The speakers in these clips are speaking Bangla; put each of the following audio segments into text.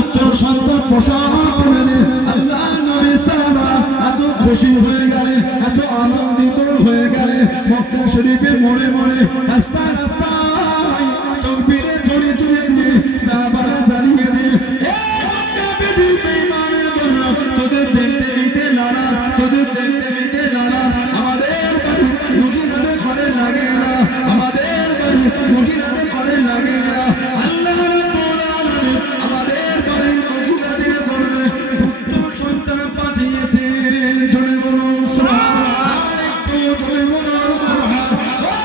পুত্র সন্তান প্রসব করে আল্লাহ নবী সাহাবা এত খুশি হয়ে গেলে, এত আনন্দিত হয়ে গেলে, মক্কা শরীফের মোড়ে মোড়ে রাস্তায় রাস্তায় তকবীরে ঝড়ি তুলে দিয়ে সাহাবারা জানিয়ে দিয়ে তোদের দেখতে দিতে নারা, তোদের দেখতে দিতে নারা, আমাদের বাড়ি মদিনার ঘরে লাগে না, আমাদের বাড়ি মদিনার ঘরে লাগে না। আল্লাহ রাব্বুল আলামিন আমাদের বাড়ি মদিনার ঘরে পুত্র সন্তান পাঠিয়েছে। জোরে বলুন সুবহানাল্লাহ, একটু জোরে বলুন সুবহানাল্লাহ।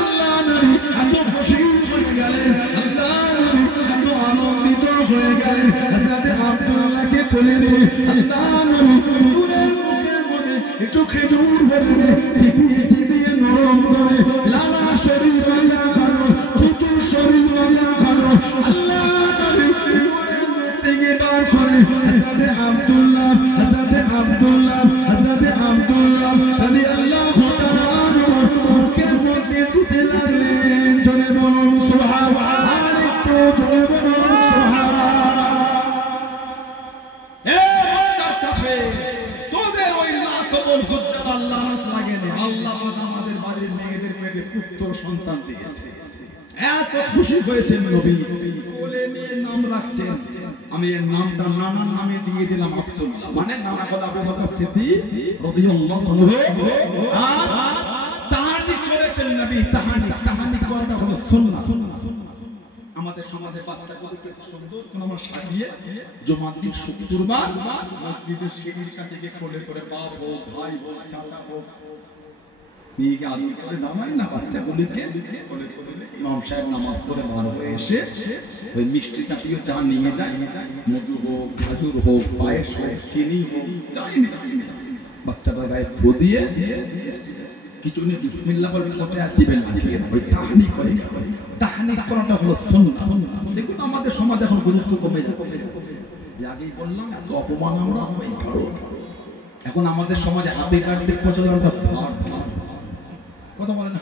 আল্লাহ নবী এত খুশি হয়ে গেলেন, আল্লাহ নবী এত আনন্দিত হয়ে গেলেন, হযরত আব্দুল্লাহকে চলে দিয়ে আল্লাহ নবী নূরের মুখের মধ্যে একটু খেজুর ভরে চিবিয়ে চিবিয়ে নরম করে লালা শরীর বাজা খানো, থুতু শরীর বাজা খানো। আল্লাহ নবী নূরের মুখ থেকে বার করে হযরত আব্দুল্লাহ, হযরত আব্দুল্লাহ, হযরত আব্দুল্লাহ রাদিয়াল্লাহু তাআলা মুখের মধ্যে দিতে লাগলেন। জোরে বলুন সুবহানাল্লাহ, আর একটু জোরে বলুন সুবহানাল্লাহ। তোদের ওই লাখবল হুজ্জাত আল্লাহ লাগেনি, আল্লাহ আমাদের বাড়ির মেয়েদের মেয়েদের পুত্র সন্তান দিয়েছে। এত খুশি হয়েছেন নবী, কোলে নিয়ে নাম রাখছেন। আমি এর নামটা নানার নামে দিয়ে দিলাম আব্দুল্লাহ, মানে নানা হলো আবু বকর সিদ্দিক রাদিয়াল্লাহু আনহু। আর তাহানি করেছেন নবী, তাহানি করাটা হলো সুন্নাহ। আমাদের সমাজে বাচ্চাগুলোকে সুন্দর করে আমরা সাজিয়ে জুমার দিন শুক্রবার মসজিদের সিঁড়ির কাছে গিয়ে কোলে করে বাপ হোক, ভাই হোক, চাচা হোক নিয়ে গিয়ে আদর করে নামাই না বাচ্চাগুলিকে কোলে করে। ইমাম সাহেব নামাজ পড়ে বার হয়ে এসে ওই মিষ্টি জাতীয় চা নিয়ে যায়, মধু হোক, খাজুর হোক, পায়েস হোক, চিনি হোক, যাই না বাচ্চাটার গায়ে ফু দিয়ে কিছু নিয়ে বিসমিল্লাহ বলে কোটে আর দিবেন না, ওই তাহানি করে। তাহানি করাটা হলো সুন্নাহ। দেখুন আমাদের সমাজে এখন গুরুত্ব কমে যাচ্ছে। আগেই বললাম এত অপমান আমরা ওই কারণ এখন আমাদের সমাজে হ্যাপি বার্থডে প্রচলনটা কথা বলে না,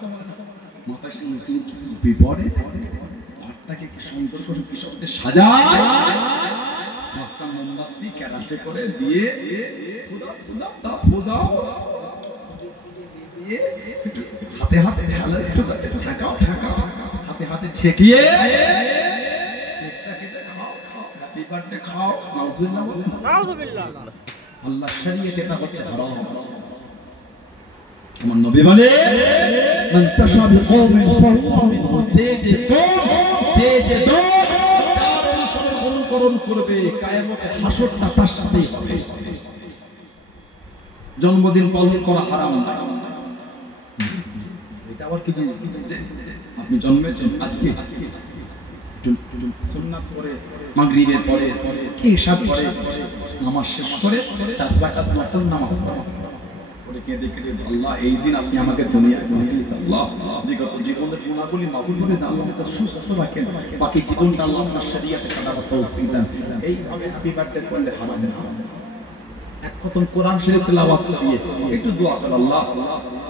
মাথায় বিপরে ঘরটাকে কি সুন্দর করে কৃষকতে সাজায়, পাঁচটা মোমবাতি কেরাচে করে দিয়ে হাতে হাতে ঢালা একটু ঠাকাও ঠাকাও, হাতে হাতে ঠেকিয়ে কেকটা কেটে খাও, হ্যাপি বার্থডে খাও, নাউজুবিল্লাহ বলেন, নাউজুবিল্লাহ। আল্লাহ শরীয়তে এটা হচ্ছে হারাম। আমার নবী বলে মান তাশাবি কওমিন ফাহুয়া মিনহুম, যে দল যার অনুকরণ করবে কিয়ামতে হাসরটা তার সাথেই হবে। জন্মদিন পালন করা হারাম না, এটা আবার কি আপনি জন্মেছেন আজকে সুন্নাত পড়ে মাগরিবের পরে কি হিসাব করে নামাজ শেষ করে 4 রাকাত নফল নামাজ পড়ে কেঁদে কেঁদে আল্লাহ এই দিন আপনি আমাকে দুনিয়ায় পাঠিয়েছেন, আল্লাহ বিগত জীবনের গুনাহগুলি মাফ করে দেন, আল্লাহ আমাকে সুস্থ রাখেন, বাকি জীবনটা আল্লাহ আপনার শরীয়তে কাটাবার তৌফিক দেন। এইভাবে হ্যাপি বার্থডে করলে হারাম না। এক খতম কোরআন শরীফ তেলাওয়াত দিয়ে একটু দোয়া করে আল্লাহ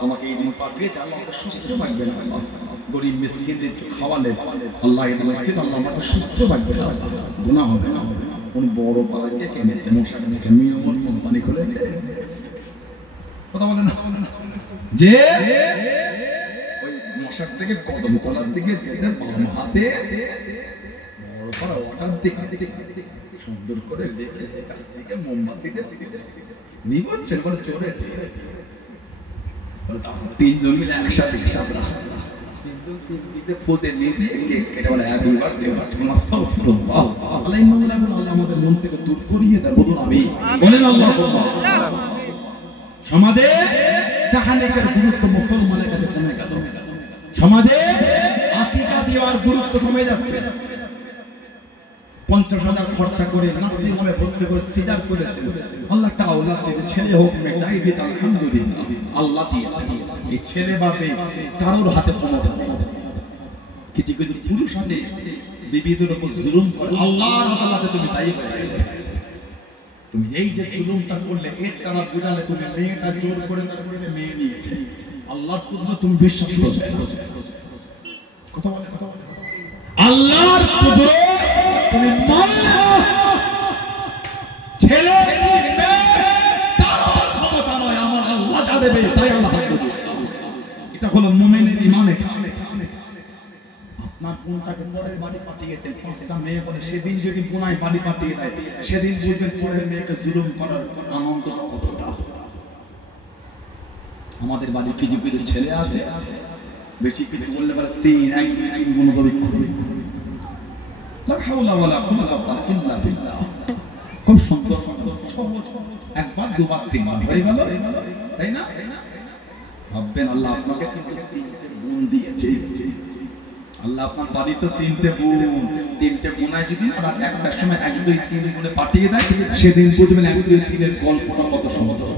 আমাকে এই দিন পাঠিয়েছে, আল্লাহ আমাকে সুস্থ রাখবেন, আল্লাহ গরিব মিসকিনদের একটু খাওয়ালেন, আল্লাহ এই মসজিদ আল্লাহ আমাকে সুস্থ রাখবেন, গুনাহ হবে না। উনি বড় পালাকে কিনেছে, মশার দেখে মিয়মন কোম্পানি খুলেছে, কথা বলে না যে ওই মশার থেকে কদম তলার দিকে যেতে বাম হাতে বড় পাড়া ওটার দিকে সুন্দর করে লেখে দিকে মোমবাতিতে নিবচ্ছেন বলে চলে তিনজন মিলে একসাথে আমাদের মন থেকে দূর করিয়ে দেন, বলুন আমি বলেন আল্লাহ। সমাজে তাহানিকের গুরুত্ব মুসলমানের কাছে কমে গেল, সমাজে আকিকা দেওয়ার গুরুত্ব কমে যাচ্ছে। 50,000 খরচা করে নার্সিং হোমে ভর্তি করে সিজার করেছে, আল্লাহ একটা আওলাদ দিয়েছে, ছেলে হোক মেয়ে চাই দিয়েছে, আলহামদুলিল্লাহ আল্লাহ দিয়েছে। এই ছেলে বা মেয়ে কারোর হাতে ক্ষমতা নেই। কিছু কিছু পুরুষ আছে বিবিদের উপর জুলুম করে, আল্লাহর আদালতে তুমি দায়ী হয়ে গেলে। তুমি এই যে জুলুমটা করলে এর দ্বারা বুঝালে তুমি মেয়েটা জোর করে তারপরে মেয়ে নিয়েছে, আল্লাহর কুদরত তুমি বিশ্বাস করবে না। কথা বলে আল্লাহর কুদরত তুমি মানলে কোনটাকে পরের বাড়ি পাঠিয়েছেন, 5টা মেয়ে বলে সেদিন যদি কোনায় বাড়ি পাঠিয়ে দেয় সেদিন বুঝবেন পরের মেয়েকে জুলুম করার আনন্দটা কতটা। আমাদের বাড়ি কিছু কিছু ছেলে আছে বেশি কিছু বললে পারে 3 মনোদবিক করে লা হাওলা ওয়ালা কুওয়াতা ইল্লা বিল্লাহ। খুব সুন্দর সহজ, একবার দুবার তিনবার হয়ে গেল, তাই না? ভাববেন আল্লাহ আপনাকে কিন্তু 3টে গুণ দিয়েছে। আল্লাহ আপনার বাড়ি তো 3টে গুণ, 3টে গুণায় যদি আর একটার সময় 1 2 3 গুণে পাঠিয়ে দেয় সেদিন বুঝবেন 1 2 3 এর গল্পটা কত সুন্দর।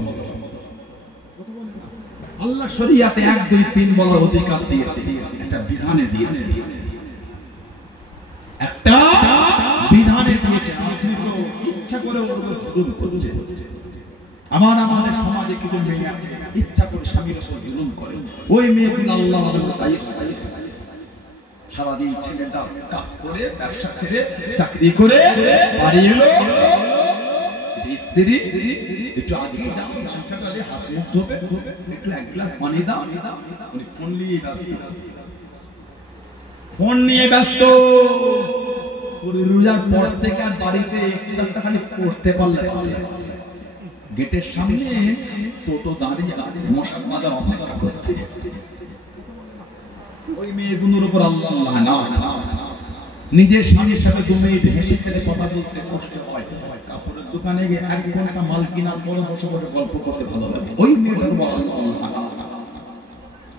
আল্লাহ শরীয়তে 1 2 3 বলার অধিকার দিয়েছে, একটা বিধানে দিয়েছে, একটা বিধানে দিয়েছে। আপনি তো ইচ্ছা করে ওর উপর জুলুম করছেন। আমাদের সমাজে কিছু মেয়ে আছে ইচ্ছা করে স্বামীর উপর জুলুম করে, ওই মেয়েগুলো আল্লাহ তাই সারাদিন ছেলেটা কাজ করে ব্যবসা ছেড়ে চাকরি করে বাড়ি এলো, স্ত্রী একটু আগে যাও গামছাটালে হাত মুখ ধোবে, একটু 1 গ্লাস পানি দাও, উনি ফোন নিয়ে ব্যস্ত। রোজার পর থেকে আর বাড়িতে ইফতারটা খালি করতে পারলে গেটের সামনে টোটো দাঁড়িয়ে আছে, মশা মাজার অপেক্ষা করছে। ওই মেয়েগুলোর উপর আল্লাহ নিজের স্বামীর সাথে 2 মিনিট হেসে খেলে কথা বলতে কষ্ট হয়, কাপড়ের দোকানে গিয়ে 1 ঘন্টা মাল কেনার পরে বসে বসে গল্প করতে ভালো লাগে। ওই মেয়েটার উপর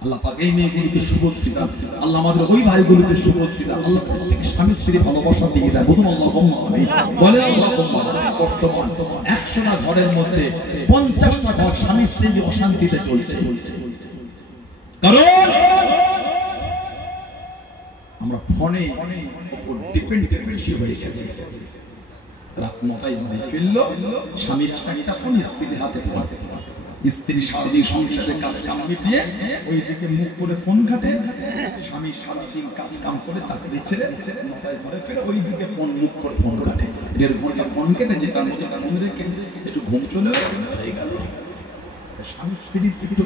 আল্লাহ পাক এই মেয়েগুলিকে সুবুদ্ধি দান, আল্লাহ আমাদের ওই ভাইগুলিকে সুবুদ্ধি দান, আল্লাহ প্রত্যেক স্বামী স্ত্রী ভালোবাসা দিয়ে দেয়। বলুন আল্লাহুম্মা আমিন, বলে আল্লাহুম্মা আমিন। বর্তমান 100টা ঘরের মধ্যে 50টা ঘর স্বামী স্ত্রী অশান্তিতে চলছে, কারণ আমরা ফোনে উপর ডিপেন্ডেন্ট বেশি হয়ে গেছি। রাত 9টায় বাড়ি ফিরলো, স্বামীর একটা ফোন স্ত্রীর হাতে, স্ত্রী সারাদিন সংসারে কাজ কাম মিটিয়ে ওইদিকে মুখ করে ফোন ঘাটে, স্বামী সারাদিন কাজ কাম করে চাকরি ছেড়ে 9টায় ঘরে ফিরে ওইদিকে ফোন মুখ করে ফোন ঘাটে, 1.5 ঘন্টা ফোন কেটে যেতাম মনে রেখে একটু ঘুম চলে হয়ে গেল। স্বামী স্ত্রীর একটু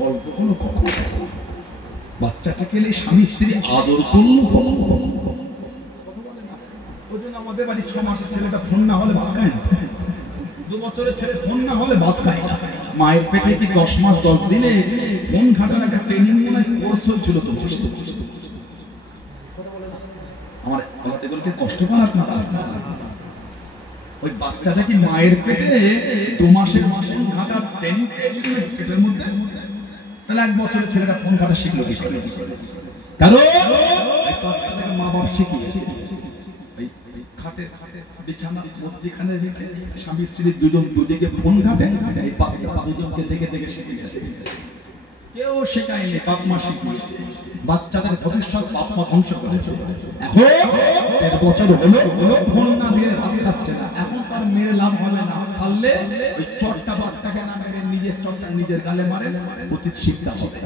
গল্প হলো কখন, বাচ্চাটাকে স্বামী স্ত্রী আদর করলো কখন। ওই জন্য আমাদের বাড়ি 6 মাসের ছেলেটা ফোন না হলে ভাত খায় না, 2 বছরের ছেলে ফোন না হলে ভাত খায় না। মায়ের পেটে কি 10 মাস 10 দিনে ফোন ঘাটার একটা ট্রেনিং মনে কোর্স হয়েছিল তো। আমার এগুলোকে কষ্ট পান আপনারা? ওই বাচ্চাটা কি মায়ের পেটে 2 মাসের ফোন ঘাটার ট্রেনিং পেয়েছিল পেটের মধ্যে? তাহলে 1 বছরের ছেলেটা ফোন ঘাটা শিখলো কি করে? কারণ বাচ্চাটাকে মা বাবা শিখিয়েছে। খাটের বিছানার মধ্যখানে রেখে স্বামী স্ত্রী দুজন দুদিকে ফোন ঘাটে, এই বাচ্চা দুজনকে দেখে দেখে শিখে গেছে। কেউ শেখায়নি, বাপ মা শিখিয়েছে। বাচ্চাদের ভবিষ্যৎ বাপ মা ধ্বংস করেছে। এখন 1 বছর হলো ফোন না মেরে ভাত খাচ্ছে না, এখন তার মেরে লাভ হবে না, পারলে ওই চটটা বাচ্চাকে না মেরে নিজের চটটা নিজের গালে মারে, উচিত শিক্ষা হবে।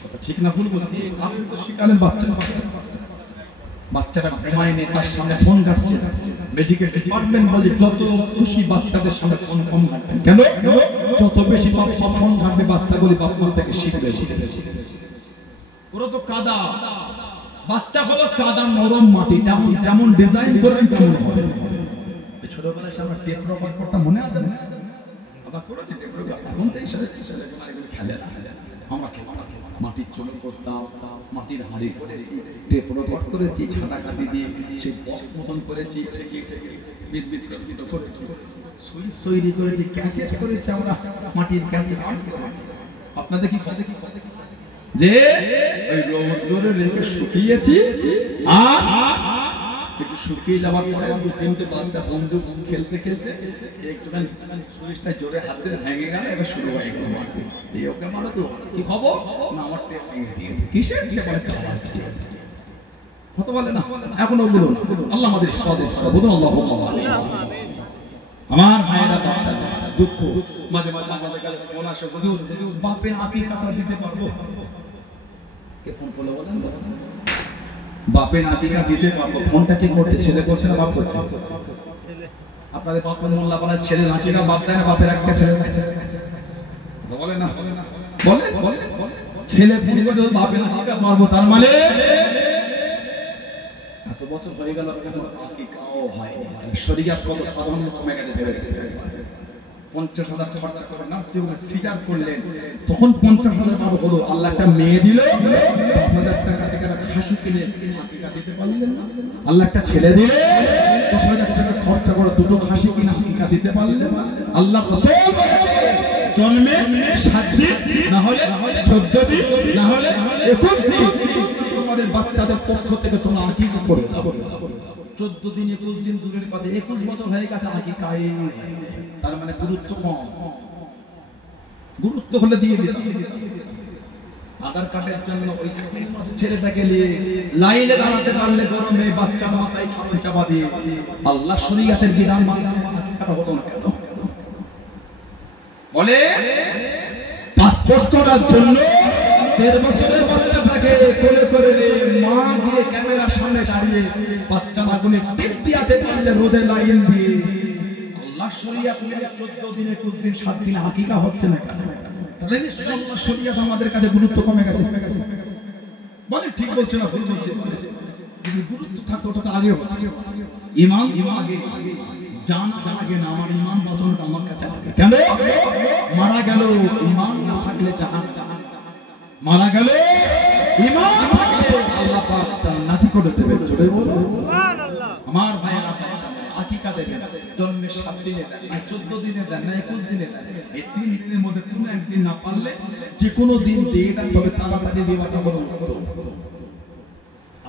কথা ঠিক না ভুল বলছি? আপনি তো শিখালেন বাচ্চারা ঘুমায়নি, তার সামনে ফোন ঘাটছে। মেডিকেল ডিপার্টমেন্ট বলে যত খুশি বাচ্চাদের সামনে ফোন কম ঘাটবেন। কেন? যত বেশি বাচ্চা ফোন ঘাটবে বাচ্চাগুলি বাপ মা থেকে শিখবে। ওরা তো কাদা, বাচ্চা হলো কাদা নরম মাটি, যেমন ডিজাইন করবেন তেমন হবে। ছোটবেলায় আমরা টেপ রবার করতাম, মনে আছে? আমরা করেছি টেপ রবার, এখন তো এই সাথে খেলে না, আমরা খেলতাম। মাটির চুলো করতাম, মাটির হাঁড়ি করেছি, টেপ রবার করেছি, ছাতা কাটি দিয়ে সেই বক্স মতন করেছি, বিদ্যুৎ করেছি, সুইচ তৈরি করেছি, ক্যাসেট করেছি, আমরা মাটির ক্যাসেট আপনাদের কি যে ওই রোদে রেখে শুকিয়েছি, আর একটু শুকিয়ে যাওয়ার পরে 2-3টে বাচ্চা বন্ধু খেলতে খেলতে একটুখানি সুইচটা জোরে হাত দিয়ে ভেঙে গেল, এবার শুরু হয়ে গেল মারতে। এই ওকে মারো তো, কি খবর? না আমার টেপ ভেঙে দিয়েছে। কিসের টেপ? কত বলে না এখনো বলুন। আল্লাহ আমাদের হেফাজত করুন, বলুন আল্লাহুম্মা আমিন। আমার ভাইরা বাচ্চা দুঃখ মাঝে মাঝে আমাদের কাছে ফোন আসে, হুজুর বাপের আকিকাটা দিতে পারবো? কে ফোন করলে বলেন তো? বাপের আকিকা দিতে পারবো। ফোনটা কি করতে? ছেলে করছে না বাপ করছে? আপনাদের বাপ মোল্লা পাড়ার ছেলে আকিকা বাপ দেয় না? বাপের একটা ছেলে বলে না? বলে ছেলে ফোন করে ভাবে না আকিকা মারবো, তার মানে এত বছর হয়ে গেল আকিকাও হয়নি। শরীয়ত কত সাধারণ কমে গেছে ভেবে দেখতে। 50,000 খরচা করে নাসিও সিজার করলেন, তখন 50,000 টাকা হলো, আল্লাহ একটা মেয়ে দিল, 5,000 টাকা থেকে খাসি কিনে আকিকা দিতে পারলেন না। আল্লাহ একটা ছেলে দিলে 10,000 টাকা খরচা করে দুটো খাসি কিনে আকিকা দিতে পারলেন না। আল্লাহ রাসূল জন্মে 7 দিন, না হলে 14 দিন, না হলে 21 দিন তোমাদের বাচ্চাদের পক্ষ থেকে তোমরা আকিকা করে দাও। 14 দিন 21 দিন দূরের কথা, 21 বছর হয়ে গেছে আকিকা হয়নি। তার মানে গুরুত্ব কম। গুরুত্ব হলে দিয়ে দিতাম। আধার কার্ডের জন্য ওই 3 মাসের ছেলেটাকে নিয়ে লাইনে দাঁড়াতে পারলে গরমে বাচ্চা মাথায় ছাগল চাপা দিয়ে আল্লাহ শরীয়তের বিধান মানতে আকিকাটা হতো না কেন? বলে পাসপোর্ট করার জন্য 13 বছরের বাচ্চাটাকে কোলে করে মা গিয়ে ক্যামেরার সামনে দাঁড়িয়ে বাচ্চা মাগুনে টিপ দিয়াতে পারলে রোদে লাইন দিয়ে আল্লাহ শরীয়ত মেনে 14 দিন 21 দিন 7 দিন আকিকা হচ্ছে না কেন? তাহলে আল্লাহ শরীয়ত আমাদের কাছে গুরুত্ব কমে গেছে। বলে ঠিক বলছে না ভুল বলছে? যদি গুরুত্ব থাকতো ওটা তো আগে হতো। ঈমান আগে, জান আগে না, আমার ঈমান বাঁচানোটা আমার কাছে আগে। কেন? মারা গেল ঈমান না থাকলে জাহান্নাম, মারা গেল ঈমান থাকলে আল্লাহ পাক জান্নাতি করে দেবে। জোরে বলো সুবহানাল্লাহ। আমার ভাইয়েরা আকিকা দেবেন, জন্মের 7 দিনে দেন, না 14 দিনে দেন, না 21 দিনে দেন। এই 3 দিনের মধ্যে কোনো একদিন না পারলে যে কোনো দিন দিয়ে দেন, তবে তাড়াতাড়ি দেওয়াটা হলো উত্তম।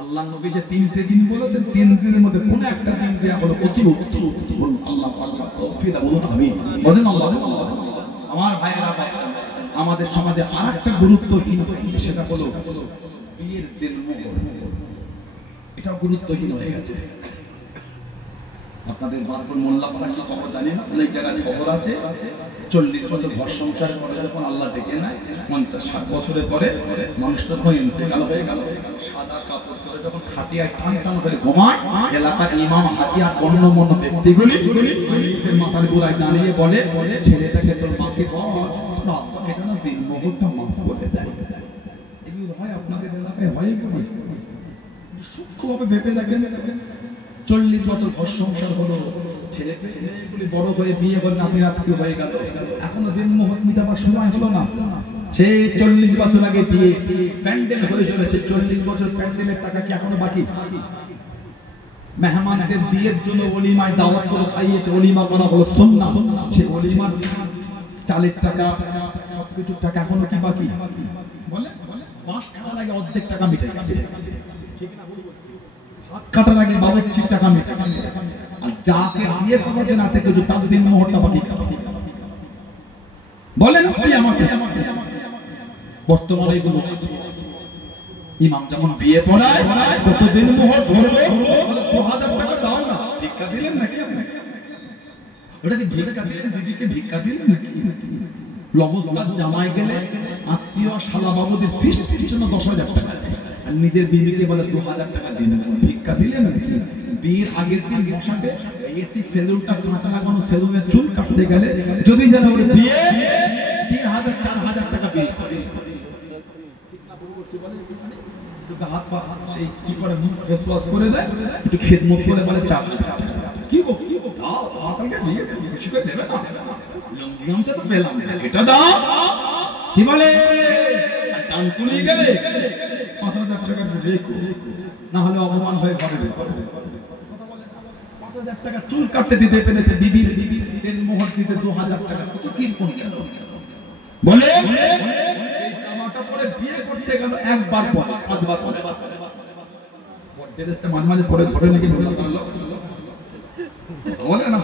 আল্লাহ নবী যে 3টে দিন বলেছেন, 3 দিনের মধ্যে কোনো একটা দিন দেয়া হলো অতি উত্তম। আল্লাহ পাক তৌফিক দান, আমিন বলেন আল্লাহ। আমার ভাইয়েরা আমাদের সমাজে আরেকটা গুরুত্বহীন হয়েছে, সেটা হলো বিয়ের দিন মোহর। এটা গুরুত্বহীন হয়ে গেছে। আপনাদের বারপুর মোল্লাপাড়া কি খবর জানি না, অনেক জায়গায় খবর আছে 40 বছর ঘর সংসার করে যখন আল্লাহ ডেকে নেয়, 50-60 বছরের পরে মানুষ যখন ইন্তেকাল হয়ে গেল, সাদা কাপড় পরে যখন খাটিয়ায় টান টান করে ঘুমায়, এলাকার ইমাম হাজিয়া গণ্যমান্য ব্যক্তিগুলি মাথার গোড়ায় দাঁড়িয়ে বলে, ছেলেটাকে তোর মাকে বল তোর আত্মাকে যেন দিন মোহরটা মাফ করে দেয়। এগুলো হয় আপনাদের এলাকায়, হয় সূক্ষ্মভাবে ভেবে দেখেন। 40 বছর ঘর সংসার হলো, ছেলেগুলি বড় হয়ে বিয়ে করে নাতি নাতনি হয়ে গেল, এখনো দিন মোহর মিটাবার সময় হলো না। সেই 40 বছর আগে বিয়ে, প্যান্ডেল হয়ে চলেছে, 40 বছর প্যান্ডেলের টাকা কি এখনো বাকি? মেহমানদের বিয়ের জন্য ওলিমায় দাওয়াত করে খাইয়েছে, ওলিমা করা হলো সুন্নাহ, সেই ওলিমার চালের টাকা সবকিছুর টাকা এখনো কি বাকি? বলে 5 টাকার আগে অর্ধেক টাকা মিটে গেছে, হাত কাটার আগে বাবুর্চির টাকা মিটে গেছে, আর যাকে বিয়ে করার জন্য থেকে যে তার দিন মোহরটা বাকি। বলেন আপনি আমাকে, বর্তমানে এগুলো আছে। ইমাম যখন বিয়ে পড়ায় কতদিন মোহর ধরবে? 2000 টাকা দাও না, ভিক্ষা দিলেন নাকি আপনি? ওটা কি ভিক্ষা দিলেন? দিদিকে ভিক্ষা দিলেন নাকি? লবস্তার জামাই গেলে আত্মীয় শালা বাবুদের ফিস্টির জন্য 10,000 টাকা দেয়, আর নিজের বিবিকে বলে 2000 টাকা দিন। ভিক্ষা দিলেন নাকি? বিয়ের আগের দিন বসাতে এসি সেলুনটা কাঁচা লাগানো, সেলুনের চুল কাটতে গেলে যদি যেন বিয়ে 3000-4000 টাকা বিল করে। হাত পা সেই কি করে ফেস ওয়াশ করে দেয়, একটু খেদমত করে বলে চা কি গো কি গো দাও, আপনাকে দিয়ে কিছু করে দেবে না, লঙ্গিয়ামসে তো পেলাম এটা দাও কি বলে, টান তুলে গেলে 5000 টাকা রেখো, না হলে অপমান হয়ে ঘরে বের করে। 5000 টাকা চুল কাটতে দিতে পেরেছে, বিবির তেল মোহর দিতে 2000 টাকা, কত কি কোন গেল বলে। এই জামাটা পরে বিয়ে করতে গেল একবার পরে, 5 বার পরে ড্রেসটা মাঝে মাঝে পরে ধরে নাকি বলে না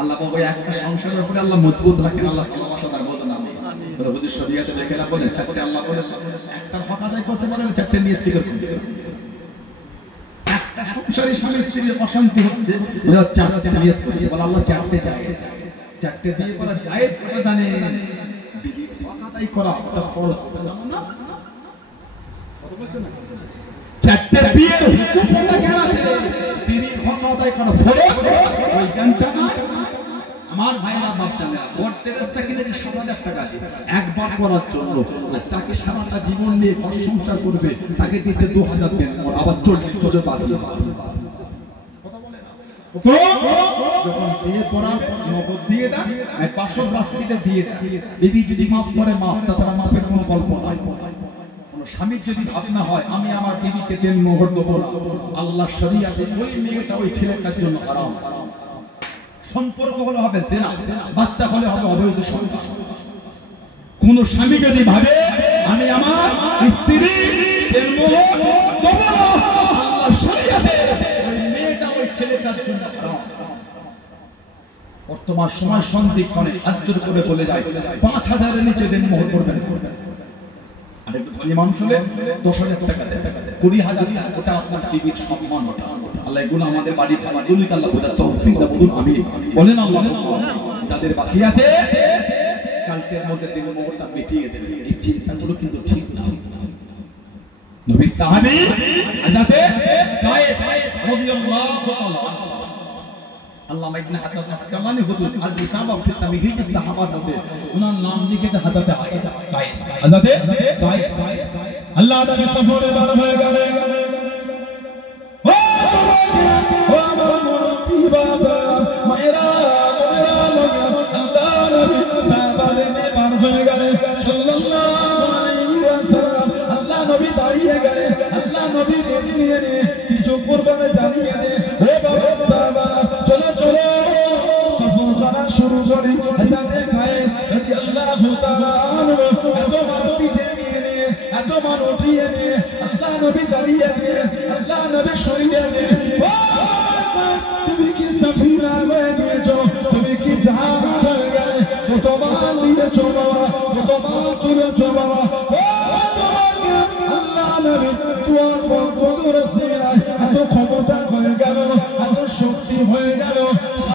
আল্লাহ বাবা একটা সংসারের উপরে আল্লাহ মজবুত রাখেন, আল্লাহ ভালোবাসা তার বোঝেন। আমি হুজুর শরীয়তে দেখে না বলেন 4টে আল্লাহ বলেছে, একটা হক আদায় করতে পারলে 4টে নিয়ত কি করতে হবে। একটা সংসারে স্বামী স্ত্রীর অশান্তি হচ্ছে, 4টে নিয়ত করতে বলে, আল্লাহ 4টে চাই, 4টে দিয়ে করা জায়েজ করে জানে, হক আদায় করা একটা ফরজ না। কত বলছেন না 4টে বিয়ের হুকুমটা কেন আছে? বিবির হক আদায় করা ফরজ, ওই জ্ঞানটা না। আমার ভাইরা বাপ জানে না, গডরেজটা কিনেছে 7,000 টাকা দিয়ে একবার পরার জন্য, আর যাকে সারাটা জীবন নিয়ে ঘর সংসার করবে তাকে দিচ্ছে 2,000 দেন, আবার চলছে চোজো বাজে কথা বলে না। তো যখন বিয়ে পড়ার নগদ দিয়ে দেন, আর 500 বাস্তিতে দিয়ে দেন, বিবি যদি মাফ করে মাফ, তাছাড়া মাফের কোনো গল্প নাই। স্বামীর যদি ভাবনা হয় আমি আমার বিবিকে দেন মোহর দেবো না, আল্লাহ শরীয়তে ওই মেয়েটা ওই ছেলেটার জন্য হারাম। সম্পর্ক হলে হবে জিনা, বাচ্চা হলে হবে অবৈধ সন্তান। কোন স্বামী যদি ভাবে আমি আমার স্ত্রী দেন মোহর দেবো না, আল্লাহ শরীয়তে ওই মেয়েটা ওই ছেলেটার জন্য হারাম। বর্তমান সময় সন্দিগ্ধনে হাজ্জুর করে বলে যায় 5,000 এর নিচে দেন মোহর করবেন। আর একটু ধনী মানুষ হলে 10,000 টাকা দেন, 20,000 টাকা, ওটা আপনার বিবির সম্মান। ওটা আল্লাহ এগুলো আমাদের বাড়ি ভাড়াগুলোকে আল্লাহ বোঝার তৌফিক দান বলুন আমিন বলেন আল্লাহ। যাদের বাকি আছে কালকের মধ্যে দিন মোহরটা মিটিয়ে দেবেন, এই চিন্তাগুলো কিন্তু ঠিক না। নবী সাহাবী হযরতে কায়েস রাদিয়াল্লাহু তাআলা আল্লামা ইবনে হাজার আসকালানি হুজুর আল ইসাবা ফি তামহিদ সাহাবার মধ্যে ওনার নাম লিখেছে হযরতে কায়েস, হযরতে কায়েস। আল্লাহ তাআলা সফরে বার হয়ে গেলে ও আমার মুরব্বি বাবা মায়েরা লোক আল্লাহ নবী সাহাবাদের নিয়ে বার হয়ে গেলে সাল্লাল্লাহু আলাইহি ওয়াসাল্লাম। আল্লাহ নবী দাঁড়িয়ে গেলে, আল্লাহ নবী রেস নিয়ে কিছু করবে জানিয়ে দে, ও বাবা সাহাবারা চলো চলো সফর করা শুরু করি। হযরতে কায়েস রাদিয়াল্লাহু তাআলা আনহু এত মান পিঠে নিয়ে এত মান উঠিয়ে নিয়ে আল্লাহ নবী জানিয়ে দিয়ে, আল্লাহ নবী সরিয়ে দিয়ে, ও তুমি কি সাফিনা হয়ে গিয়েছো, তুমি কি জাহাজ হয়ে গেলে, কতবার নিয়েছো বাবা, কতবার তুলেছো বাবা। ও তোমাকে আল্লাহ নবী তোমার বন্ধুর সিরায়